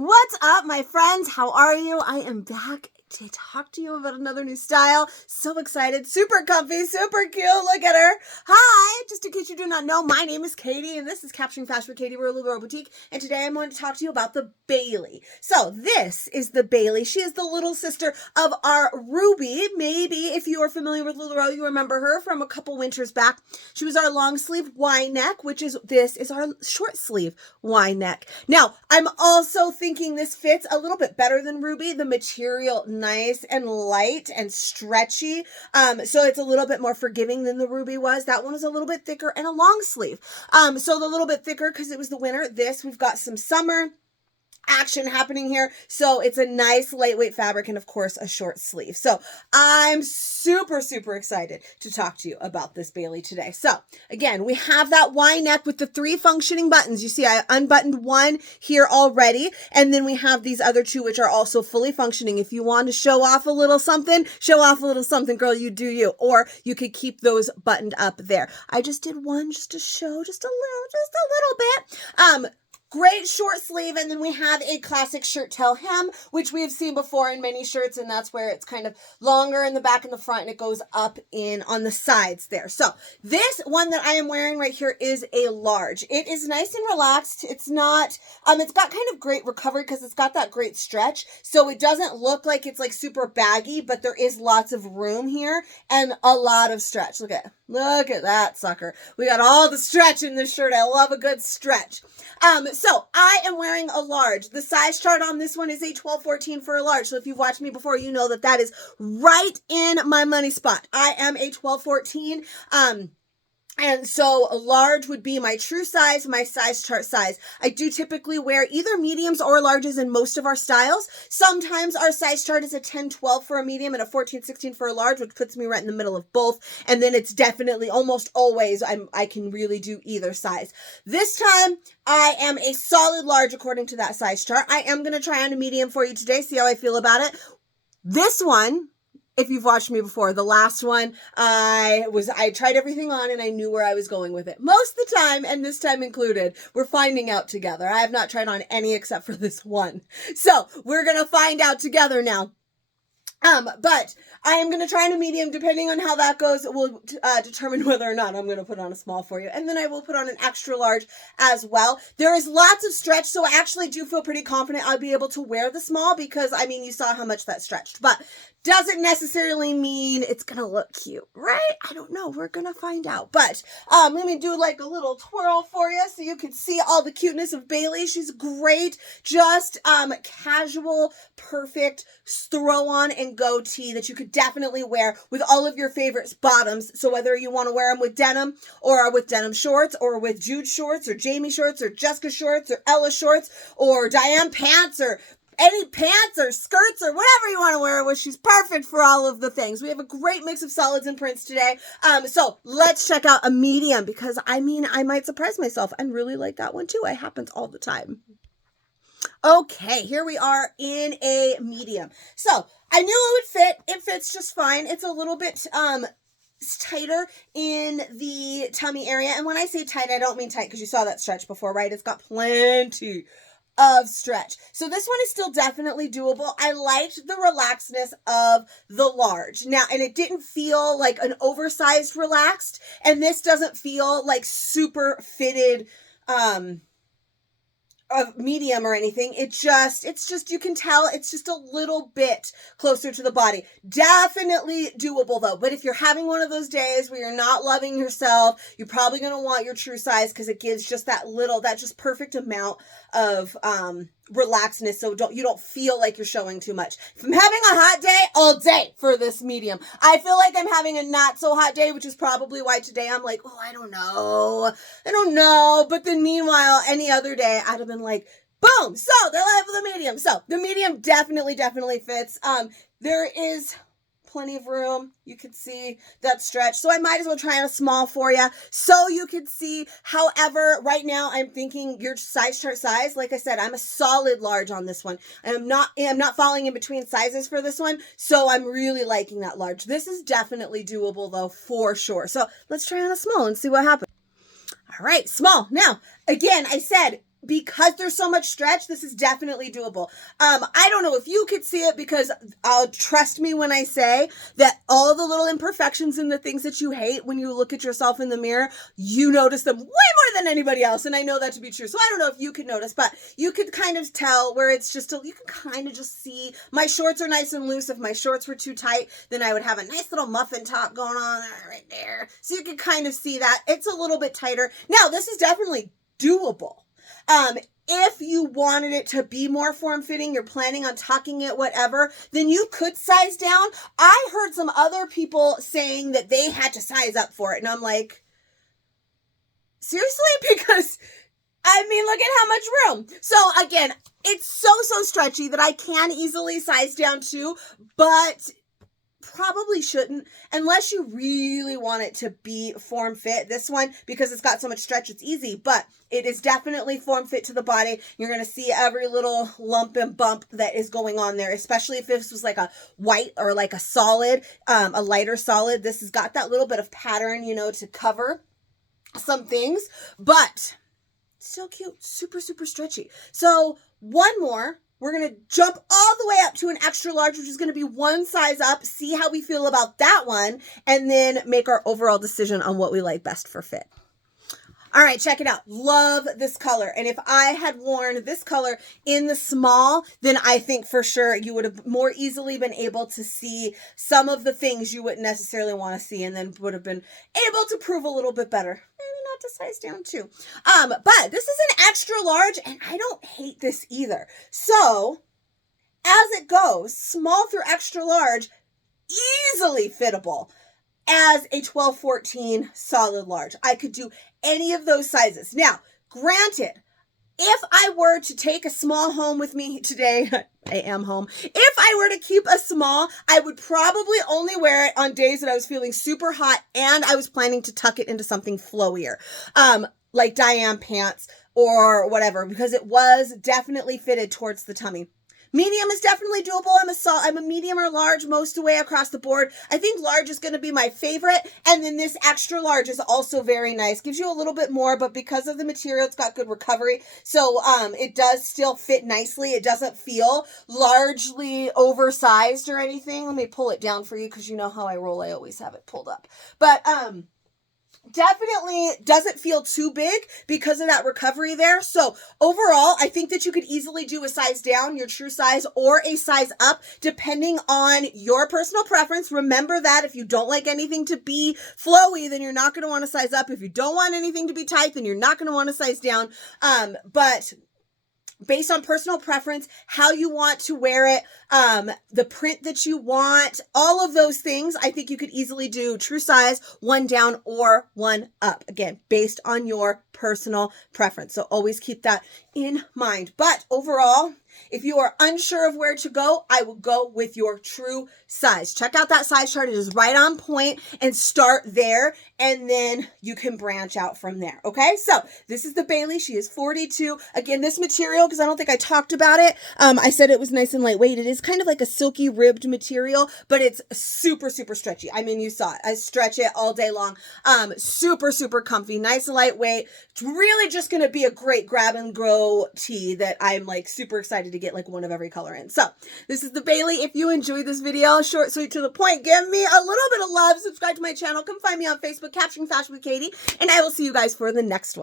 What's up, my friends? How are you? I am back to talk to you about another new style. So excited. Super comfy, super cute. Look at her. Hi. Just in case you do not know, my name is Katie, and this is Capturing Fashion with Katie. We're a little girl boutique, and today I'm going to talk to you about the Bailey. So this is the Bailey. She is the little sister of our Ruby. Maybe if you are familiar with Little Ro, you remember her from a couple winters back. She was our long sleeve Y neck, this is our short sleeve Y neck. Now, I'm also thinking this fits a little bit better than Ruby. The material, nice and light and stretchy. So it's a little bit more forgiving than the Ruby was. That one was a little bit thicker and a long sleeve. So the little bit thicker because it was the winter. This, we've got some summer action happening here. So it's a nice lightweight fabric and of course a short sleeve. So I'm super excited to talk to you about this Bailey today. So again, we have that Y neck with the 3 functioning buttons. You see I unbuttoned one here already. And then we have these other 2, which are also fully functioning. If you want to show off a little something, girl, you do you. Or you could keep those buttoned up there. I just did one just to show just a little bit. Great short sleeve, and then we have a classic shirt tail hem, which we have seen before in many shirts, and that's where it's kind of longer in the back and the front, and it goes up in on the sides there. So this one that I am wearing right here is a large. It is nice and relaxed. It's not, it's got kind of great recovery because it's got that great stretch, so it doesn't look like it's like super baggy, but there is lots of room here and a lot of stretch. Look at that sucker. We got all the stretch in this shirt. I love a good stretch. So I am wearing a large. The size chart on this one is a 12-14 for a large. So if you've watched me before, you know that that is right in my money spot. I am a 12-14. And so a large would be my true size, my size chart size. I do typically wear either mediums or larges in most of our styles. Sometimes our size chart is a 10-12 for a medium and a 14-16 for a large, which puts me right in the middle of both. And then it's definitely almost always I can really do either size. This time I am a solid large according to that size chart. I am going to try on a medium for you today, see how I feel about it. This one, if you've watched me before, the last one, I tried everything on and I knew where I was going with it. Most of the time, and this time included, we're finding out together. I have not tried on any except for this one. So we're going to find out together now. But I am going to try on a medium. Depending on how that goes, it will determine whether or not I'm going to put on a small for you. And then I will put on an extra large as well. There is lots of stretch, so I actually do feel pretty confident I'll be able to wear the small because, I mean, you saw how much that stretched. But doesn't necessarily mean it's going to look cute, right? I don't know. We're going to find out. But let me do like a little twirl for you so you can see all the cuteness of Bailey. She's great. Just casual, perfect throw on and go tee that you could definitely wear with all of your favorites bottoms. So whether you want to wear them with denim or with denim shorts or with Jude shorts or Jamie shorts or Jessica shorts or Ella shorts or Diane pants or any pants or skirts or whatever you want to wear with, she's perfect for all of the things. We have a great mix of solids and prints today. So let's check out a medium because I mean, I might surprise myself and really like that one too. It happens all the time. Okay, here we are in a medium. So I knew it would fit. It fits just fine. It's a little bit, tighter in the tummy area. And when I say tight, I don't mean tight because you saw that stretch before, right? It's got plenty of stretch. So this one is still definitely doable. I liked the relaxedness of the large. Now, and it didn't feel like an oversized relaxed, and this doesn't feel like super fitted of medium or anything. It's just, you can tell it's just a little bit closer to the body. Definitely doable though. But if you're having one of those days where you're not loving yourself, you're probably going to want your true size because it gives just that just perfect amount of, relaxedness, so you don't feel like you're showing too much. If I'm having a hot day, all day for this medium. I feel like I'm having a not so hot day, which is probably why today I'm like, oh, I don't know. But then meanwhile, any other day, I'd have been like, boom. So the life of the medium. So the medium definitely fits. There is plenty of room. You can see that stretch. So I might as well try on a small for you so you can see. However, right now I'm thinking your size chart size. Like I said, I'm a solid large on this one. I'm not falling in between sizes for this one. So I'm really liking that large. This is definitely doable though, for sure. So let's try on a small and see what happens. All right, small. Now, again, I said, because there's so much stretch, this is definitely doable. I don't know if you could see it, because trust me when I say that all the little imperfections and the things that you hate when you look at yourself in the mirror, you notice them way more than anybody else. And I know that to be true. So I don't know if you could notice, but you could kind of tell where it's just, you can kind of just see my shorts are nice and loose. If my shorts were too tight, then I would have a nice little muffin top going on right there. So you can kind of see that it's a little bit tighter. Now, this is definitely doable. If you wanted it to be more form-fitting, you're planning on tucking it, whatever, then you could size down. I heard some other people saying that they had to size up for it. And I'm like, seriously? Because, I mean, look at how much room. So again, it's so stretchy that I can easily size down too, but probably shouldn't unless you really want it to be form fit. This one, because it's got so much stretch, it's easy, but it is definitely form fit to the body. You're going to see every little lump and bump that is going on there, especially if this was like a white or like a solid, a lighter solid. This has got that little bit of pattern, you know, to cover some things, but still cute, super stretchy. So one more. We're going to jump all the way up to an extra large, which is going to be one size up, see how we feel about that one, and then make our overall decision on what we like best for fit. All right, check it out. Love this color. And if I had worn this color in the small, then I think for sure you would have more easily been able to see some of the things you wouldn't necessarily want to see, and then would have been able to prove a little bit better. To size down too. But this is an extra large, and I don't hate this either. So as it goes, small through extra large, easily fittable as a 12-14 solid large. I could do any of those sizes. Now, granted, if I were to take a small home with me today, I am home. If I were to keep a small, I would probably only wear it on days that I was feeling super hot and I was planning to tuck it into something flowier, like Diane pants or whatever, because it was definitely fitted towards the tummy. Medium is definitely doable. I'm a medium or large most of the way across the board. I think large is going to be my favorite. And then this extra large is also very nice. Gives you a little bit more, but because of the material, it's got good recovery. So it does still fit nicely. It doesn't feel largely oversized or anything. Let me pull it down for you because you know how I roll. I always have it pulled up. But definitely doesn't feel too big because of that recovery there. So overall, I think that you could easily do a size down, your true size, or a size up, depending on your personal preference. Remember that if you don't like anything to be flowy, then you're not going to want to size up. If you don't want anything to be tight, then you're not going to want to size down. But based on personal preference, how you want to wear it, the print that you want, all of those things, I think you could easily do true size, one down or one up. Again, based on your personal preference. So always keep that in mind. But overall, if you are unsure of where to go, I will go with your true size. Check out that size chart. It is right on point, and start there, and then you can branch out from there. Okay, so this is the Bailey. She is 42. Again, this material, because I don't think I talked about it, I said it was nice and lightweight. It is kind of like a silky ribbed material, but it's super stretchy. I mean, you saw it. I stretch it all day long. Super comfy, nice and lightweight. It's really just going to be a great grab and go tee that I'm like super excited to get like one of every color in. So this is the Bailey. If you enjoyed this video, short, sweet, to the point, give me a little bit of love, subscribe to my channel, come find me on Facebook, Capturing Fashion with Katie, and I will see you guys for the next one.